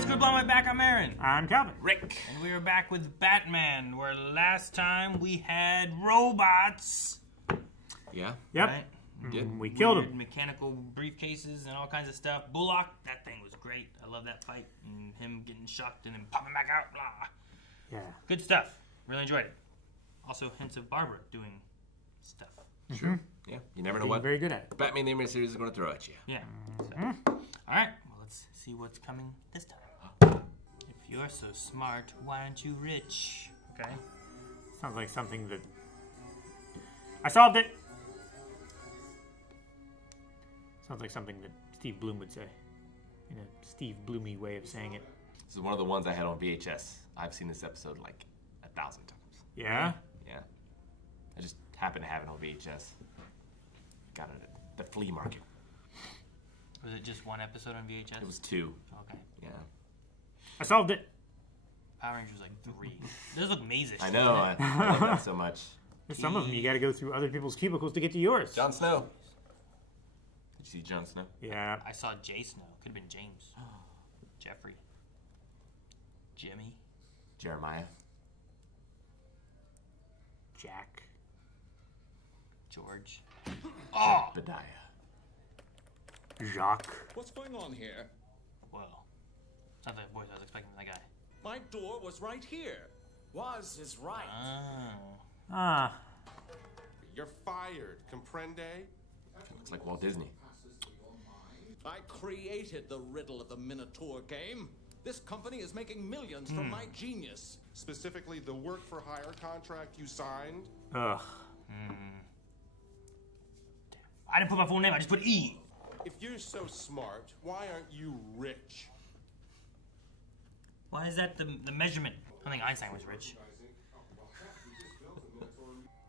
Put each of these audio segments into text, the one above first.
guys, Good Blonde back. I'm Aaron. I'm Calvin. Rick. And we are back with Batman, where last time we had robots. Yeah. Yep. Right? We killed him. Mechanical briefcases and all kinds of stuff. Bullock, that thing was great. I love that fight. And him getting shocked and then popping back out. Blah. Yeah. Good stuff. Really enjoyed it. Also hints of Barbara doing stuff. Sure. Yeah. You never know what Very good at it. Batman the Animated Series is going to throw at you. Yeah. So, all right. Well, let's see what's coming this time. If you're so smart, why aren't you rich? Okay. Sounds like something that... I solved it! Sounds like something that Steve Bloom would say. In a Steve Bloomy way of saying it. This is one of the ones I had on VHS. I've seen this episode like 1,000 times. Yeah? Yeah. I just happened to have it on VHS. Got it at the flea market. Was it just one episode on VHS? It was 2. Okay. Yeah. I solved it! Power Rangers was like 3. Those look amazing. I know. I love that so much. There's some of them you gotta go through other people's cubicles to get to yours. Jon Snow. Did you see Jon Snow? Yeah. I saw Jay Snow. Could have been James. Jeffrey. Jimmy. Jeremiah. Jack. George. Jebediah. Jacques. What's going on here? Well, it's not the voice I was expecting from that guy. My door was right here. Was is right. Oh. Ah. You're fired, comprende? Looks like Walt Disney. I created the riddle of the Minotaur game. This company is making millions from my genius. Specifically, the work-for-hire contract you signed. Ugh. I didn't put my full name. I just put E. If you're so smart, why aren't you rich? Why is that the measurement? I think Einstein was rich.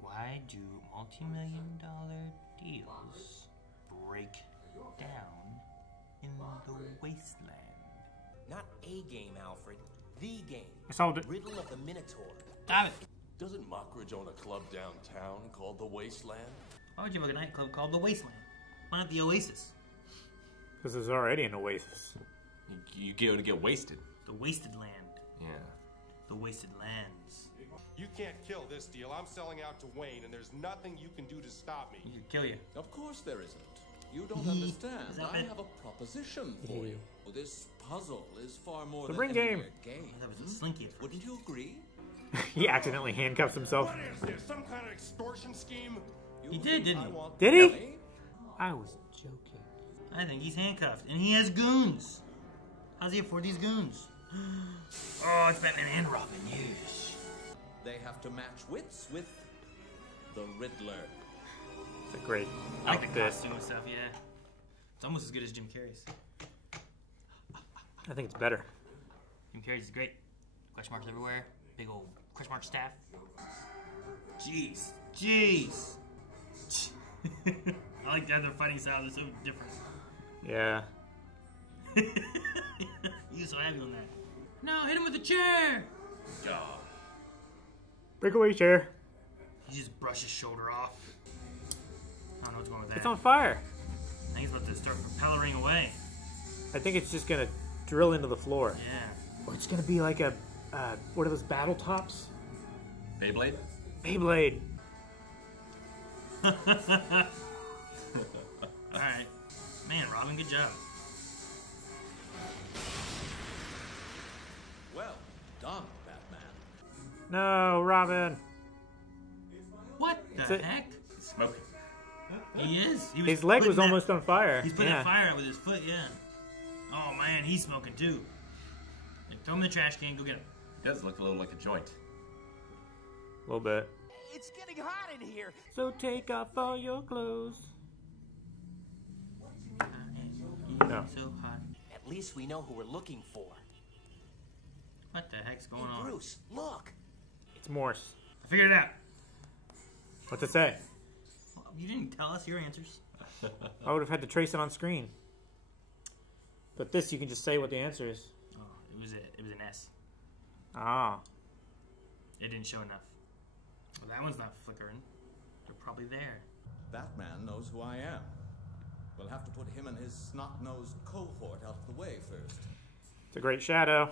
Why do multi-million-dollar deals break down in the wasteland? Not a game, Alfred. The game. I solved it. Riddle of the Minotaur. Damn it. Doesn't Mockridge own a club downtown called the Wasteland? Why would you have a nightclub called the Wasteland? Why not the Oasis? Because there's already an oasis. You go to get wasted. The Wasted Land. Yeah. The Wasted Lands. You can't kill this deal. I'm selling out to Wayne, and there's nothing you can do to stop me. He could kill you. Of course there isn't. You don't understand. Is that I it? have a proposition for you. This puzzle is far more The than ring any game. mere game. That was a slinky at first. Wouldn't you agree? He accidentally handcuffs himself. What is this? Some kind of extortion scheme? He did, didn't he? Did he? Money? I was joking. I think he's handcuffed, and he has goons. How's he afford these goons? Oh, it's Batman and Robin. Yes. They have to match wits with the Riddler. It's a great I like the outfit. costume and stuff. Yeah. It's almost as good as Jim Carrey's. I think it's better. Jim Carrey's is great. Question marks everywhere. Big old question mark staff. Jeez. Jeez. I like that their fighting styles are so different. Yeah. You so happy on that. No, hit him with a chair. Oh. Breakaway chair. He just brushed his shoulder off. I don't know what's going on with that. It's on fire. I think it's about to start propellering away. I think it's just gonna drill into the floor. Yeah. Or it's gonna be like a, what are those battle tops? Beyblade? Beyblade. Alright. Man, Robin, good job. Well done, Batman. No, Robin. What the It's a- heck? He's smoking. He is. He was His leg putting was that- almost on fire. He's putting yeah. that fire out with his foot, yeah. Oh man, he's smoking too. Like, throw him in the trash can, go get him. It does look a little like a joint. A little bit. It's getting hot in here. So take off all your clothes. No. So hot. At least we know who we're looking for. What the heck's going Hey, on? Bruce, look. It's Morse. I figured it out. What's it say? Well, you didn't tell us your answers. I would have had to trace it on screen. But this, you can just say what the answer is. Oh, it was an S. Ah. It didn't show enough. Well, that one's not flickering. They're probably there. Batman knows who I am. We'll have to put him and his snot-nosed cohort out of the way first. It's a great shadow.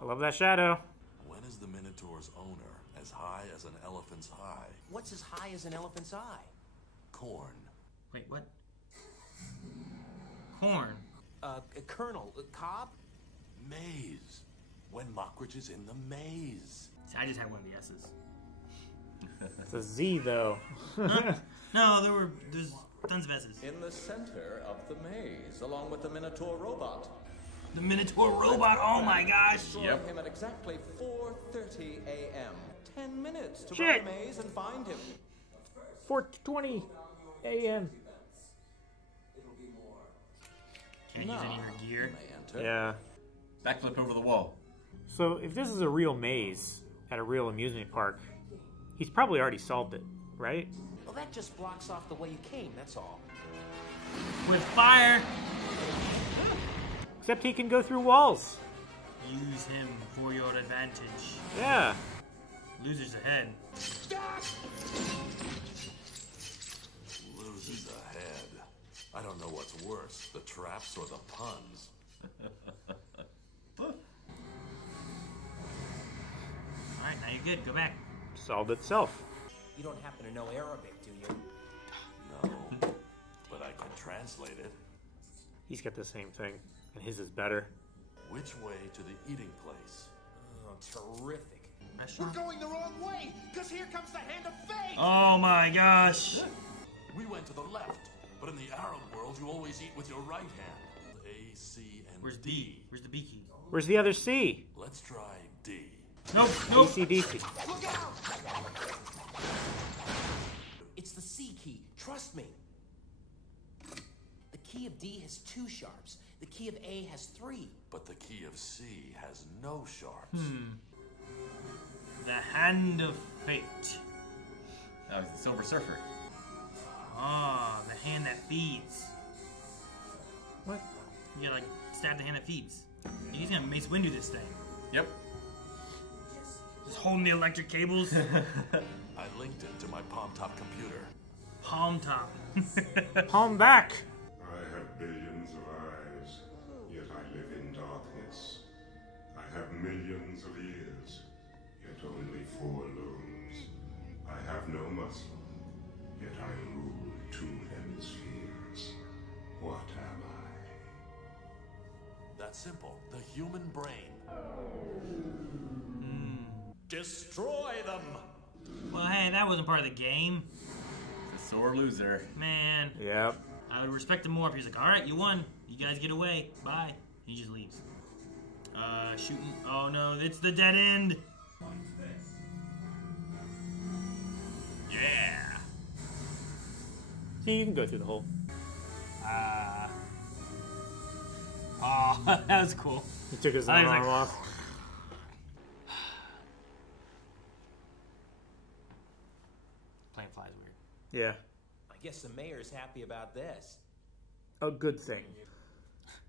I love that shadow. When is the Minotaur's owner as high as an elephant's eye? What's as high as an elephant's eye? Corn. Wait, what? Corn. Colonel, Cobb? Maze. When Mockridge is in the maze. See, I just had one of the S's. It's a Z, though. Huh? No, there's tons of S's. In the center of the maze, along with the Minotaur robot. The Minotaur robot, oh my gosh! Destroy Yep. him at exactly 4:30 a.m. 10 minutes to Shit. run the maze and find him. 4:20 a.m. Can't use any of her You gear. may enter. Yeah. Backflip over the wall. So if this is a real maze at a real amusement park, he's probably already solved it, right? Well, that just blocks off the way you came, that's all. With fire! Except he can go through walls. Use him for your advantage. Yeah. Losers ahead. Loses ahead. I don't know what's worse, the traps or the puns. Alright, now you're good. Go back. Solved itself. You don't happen to know Arabic, do you? No, but I can translate it. He's got the same thing, and his is better. Which way to the eating place? Oh, terrific. Restaurant? going the wrong way, because here comes the hand of fate! Oh my gosh! We went to the left, but in the Arab world, you always eat with your right hand. A, C, and Where's D. D? Where's the B key? Where's the other C? Let's try D. Nope, nope! ACDC. It's the C key, trust me. The key of D has 2 sharps. The key of A has 3. But the key of C has no sharps. The hand of fate. Oh, it's the Silver Surfer. Ah, the hand that feeds. What? You like stab the hand that feeds. He's gonna Mace Windu this thing. Yep. Just holding the electric cables. I linked it to my palm-top computer. Palm top. Palm back. I have billions of eyes, yet I live in darkness. I have millions of ears, yet only 4 lobes. I have no muscle, yet I rule 2 hemispheres. What am I? That's simple. The human brain. Destroy them! Well, hey, that wasn't part of the game. It's a sore loser. Man, Yep. I would respect him more if he was like, alright, you won. You guys get away. Bye. He just leaves. Shooting. Oh no, it's the dead end. Yeah. See, you can go through the hole. Oh, that was cool. He took his I arm was like- off. Playing flies weird. Yeah. I guess the mayor's happy about this. A good thing.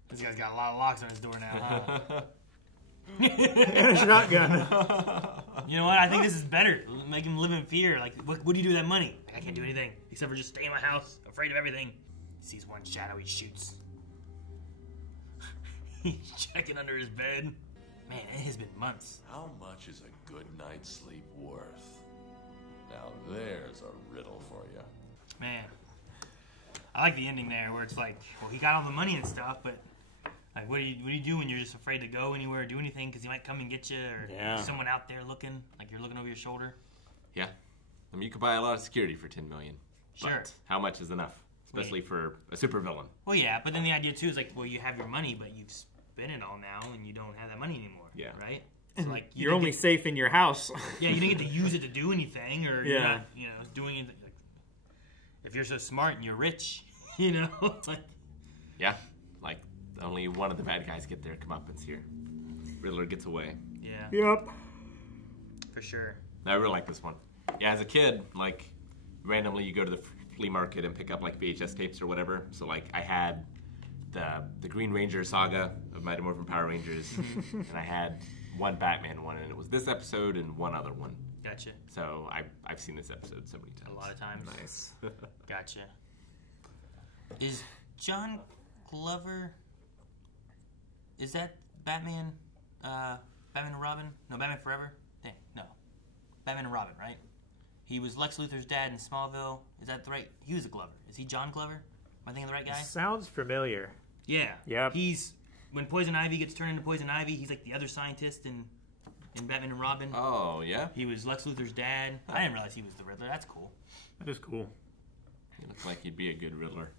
This guy's got a lot of locks on his door now, huh? And a shotgun. You know what? I think this is better. Make him live in fear. Like, what do you do with that money? Like, I can't do anything except for just stay in my house, afraid of everything. He sees one shadow, he shoots. He's checking under his bed. Man, it has been months. How much is a good night's sleep worth? Now there's a riddle for you. Man, I like the ending there where it's like, well, he got all the money and stuff, but like, what do you do when you're just afraid to go anywhere or do anything because he might come and get you, or Yeah. there's someone out there looking, like you're looking over your shoulder? Yeah. I mean, you could buy a lot of security for $10 million. Sure. But how much is enough? Especially for a supervillain. Well, yeah, but then the idea too is like, well, you have your money, but you've spent it all now, and you don't have that money anymore. Yeah. Right. So like, You're didn't only get- safe in your house. yeah, you didn't get to use it to do anything, or you're Yeah. not, doing anything. Like, if you're so smart and you're rich, it's like, Yeah. Like, only one of the bad guys get their comeuppance here. Riddler gets away. yeah, Yep. for sure. I really like this one. Yeah, as a kid, like, randomly you go to the flea market and pick up, like, VHS tapes or whatever. So, like, I had the Green Ranger saga of Mighty Morphin Power Rangers, and I had one Batman one, and it was this episode and one other one. Gotcha. So I've seen this episode so many times. A lot of times. Nice. Gotcha. Is John Glover? Is that Batman, Batman and Robin? No, Batman Forever? Dang, no. Batman and Robin, right? He was Lex Luthor's dad in Smallville. Is that the right? He was a Glover. Is he John Glover? Am I thinking of the right guy? Sounds familiar. Yeah. Yep. He's when Poison Ivy gets turned into Poison Ivy. He's like the other scientist in Batman and Robin. Oh yeah. He was Lex Luthor's dad. I didn't realize he was the Riddler. That's cool. That is cool. He looks like he'd be a good Riddler.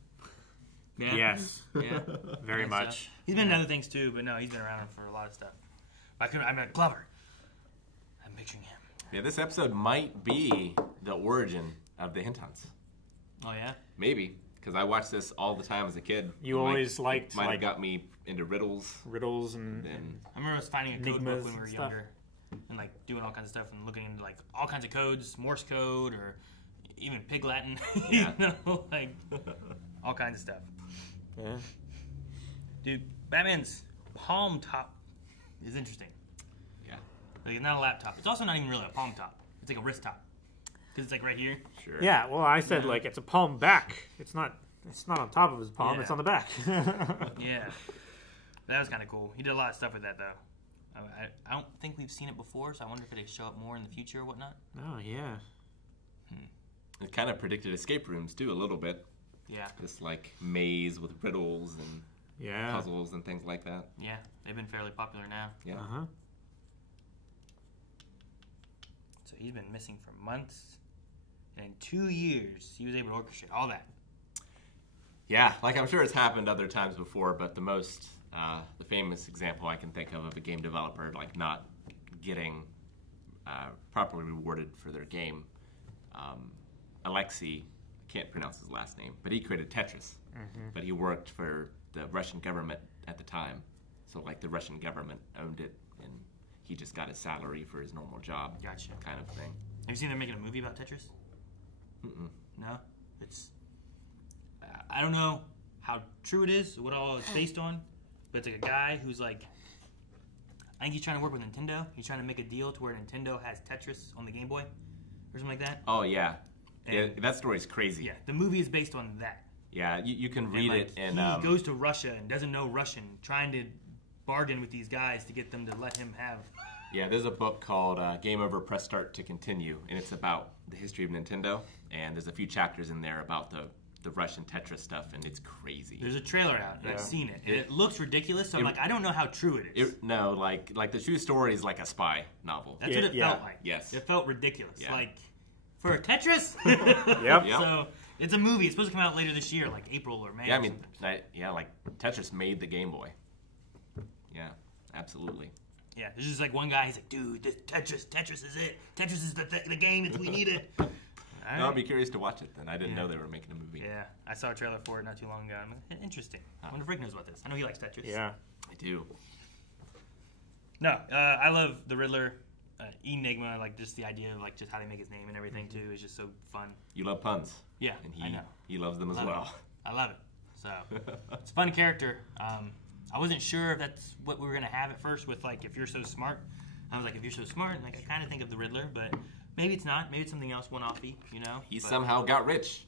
Yeah. Yes. Yeah. Very much. So. He's been in other things too, but no, he's been around for a lot of stuff. I mean, Glover. I'm picturing him. Yeah, this episode might be the origin of the Hint Hunts. Oh yeah. Maybe, because I watched this all the time as a kid. You always liked might have got me into riddles. Riddles and I remember us finding a code book when we were stuff. younger, and like doing all kinds of stuff and looking into like all kinds of codes, Morse code, or even Pig Latin. Yeah. You know, like all kinds of stuff. Yeah. Dude, Batman's palm top is interesting. Yeah. Like it's not a laptop. It's also not even really a palm top. It's like a wrist top. Because it's like right here. Sure. Yeah, well, I said like it's a palm back. It's not on top of his palm. Yeah. It's on the back. Yeah. That was kind of cool. He did a lot of stuff with that though. I don't think we've seen it before, so I wonder if it'll show up more in the future or whatnot. Oh yeah. It kind of predicted escape rooms too a little bit. Yeah. This like maze with riddles and Yeah. puzzles and things like that. Yeah. They've been fairly popular now. Yeah. Uh-huh. So he's been missing for months. And in 2 years, he was able to orchestrate all that. Yeah, like I'm sure it's happened other times before, but the famous example I can think of a game developer like not getting properly rewarded for their game. Alexei, can't pronounce his last name, but he created Tetris. But he worked for the Russian government at the time, so like the Russian government owned it, and he just got his salary for his normal job. Gotcha. Kind of thing. Have you seen they're making a movie about Tetris? No? It's... I don't know how true it is, what all it's based on, but it's like a guy who's like... I think he's trying to work with Nintendo. He's trying to make a deal to where Nintendo has Tetris on the Game Boy or something like that. Oh, yeah. And- Yeah, that story's crazy. Yeah, the movie is based on that. Yeah, you can And, read like, it and he goes to Russia and doesn't know Russian, trying to bargain with these guys to get them to let him have... yeah, there's a book called Game Over, Press Start to Continue, and it's about the history of Nintendo, and there's a few chapters in there about the Russian Tetris stuff, and it's crazy. There's a trailer out, and I've seen it, and it looks ridiculous, so I'm like, I don't know how true it is. No, like the true story is like a spy novel. That's what it felt like. Yes. It felt ridiculous. Yeah. Like, for a Tetris? Yep. Yep. So, it's a movie. It's supposed to come out later this year, like April or May. Yeah, I or mean, something. like Tetris made the Game Boy. Yeah, absolutely. Yeah, there's just like one guy, he's like, dude, this Tetris is it. Tetris is the game that we needed. No, I'd be curious to watch it then. I didn't know they were making a movie. Yeah, I saw a trailer for it not too long ago. I'm like, interesting. I wonder if Rick knows about this. I know he likes Tetris. Yeah. I do. No, I love the Riddler, Enigma, like just the idea of like just how they make his name and everything too is just so fun. You love puns. Yeah, And I know. he loves them as Love well. it. I love it. So it's a fun character. I wasn't sure if that's what we were gonna have at first with like if you're so smart. I was like, if you're so smart, like I kind of think of the Riddler, but maybe it's not. Maybe it's something else, one-offy, you know. He But somehow got rich.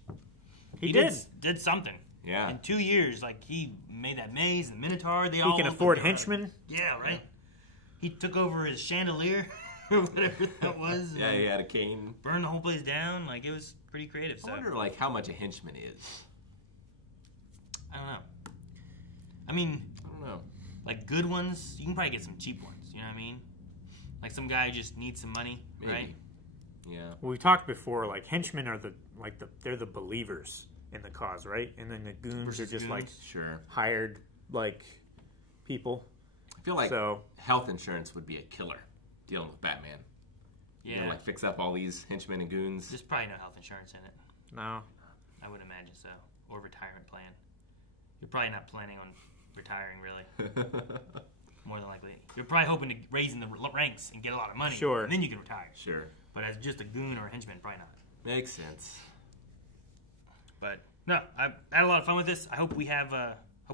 He did. did something. Yeah. In 2 years, like he made that maze and Minotaur. They He all can look afford like they were- henchmen. Yeah, right. He took over his chandelier or whatever that was. Yeah, and he had a cane. burned the whole place down. Like it was pretty creative. I So wonder like how much a henchman is. I don't know. I mean, I don't know. like good ones, you can probably get some cheap ones. You know what I mean? Like some guy who just needs some money, Maybe. right? Yeah. Well, we talked before, like henchmen are they're the believers in the cause, right? And then the goons Versus are just like goons. Sure. hired like people. I feel like So- health insurance would be a killer dealing with Batman. Yeah. You know, like fix up all these henchmen and goons. There's probably no health insurance in it. No. I would imagine so. Or retirement plan. You're probably not planning on retiring, really. More than likely. You're probably hoping to raise in the ranks and get a lot of money. Sure. And then you can retire. Sure. But as just a goon or a henchman, probably not. Makes sense. But no, I had a lot of fun with this. I hope we have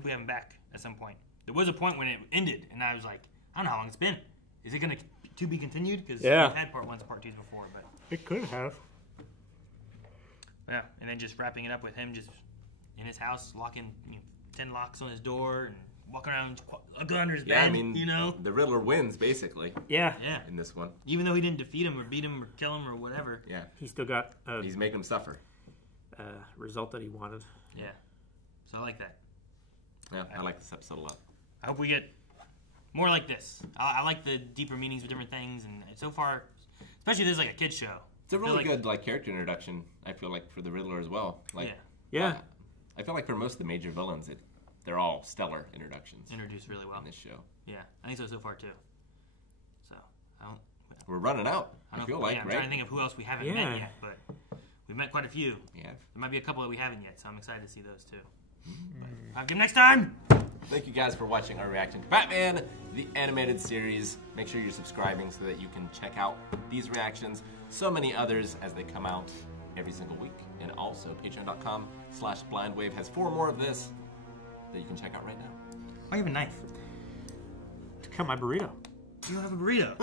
him back at some point. There was a point when it ended, and I was like, I don't know how long it's been. Is it going to be continued? Because Yeah. we've had part 1s and part 2s before, but It could have. yeah. And then just wrapping it up with him just in his house, locking 10 locks on his door, and walking around with a gun under his Yeah, bed. I mean, you know. the Riddler wins basically Yeah. Yeah. in this one. Even though he didn't defeat him or beat him or kill him or whatever. Yeah, He still got a he's making him suffer. result that he wanted. Yeah. So I like that. Yeah, I like this episode a lot. I hope we get more like this. I like the deeper meanings with different things, and so far, especially this is like a kid's show. It's a I feel really like- good character introduction. I feel like for the Riddler as well. Like, Yeah. Yeah. I feel like for most of the major villains, they're all stellar introductions Introduced really well. in this show. Yeah, I think so far too. So I don't. We're running out. I I don't feel know, like, yeah, I'm right? trying to think of who else we haven't Yeah. met yet, but we've met quite a few. Yeah. There might be a couple that we haven't yet, so I'm excited to see those too. But I'll give next time. Thank you guys for watching our reaction to Batman, the animated series. Make sure you're subscribing so that you can check out these reactions, so many others as they come out every single week. And also, patreon.com/blindwave has 4 more of this that you can check out right now. I have a knife. To cut my burrito. You don't have a burrito.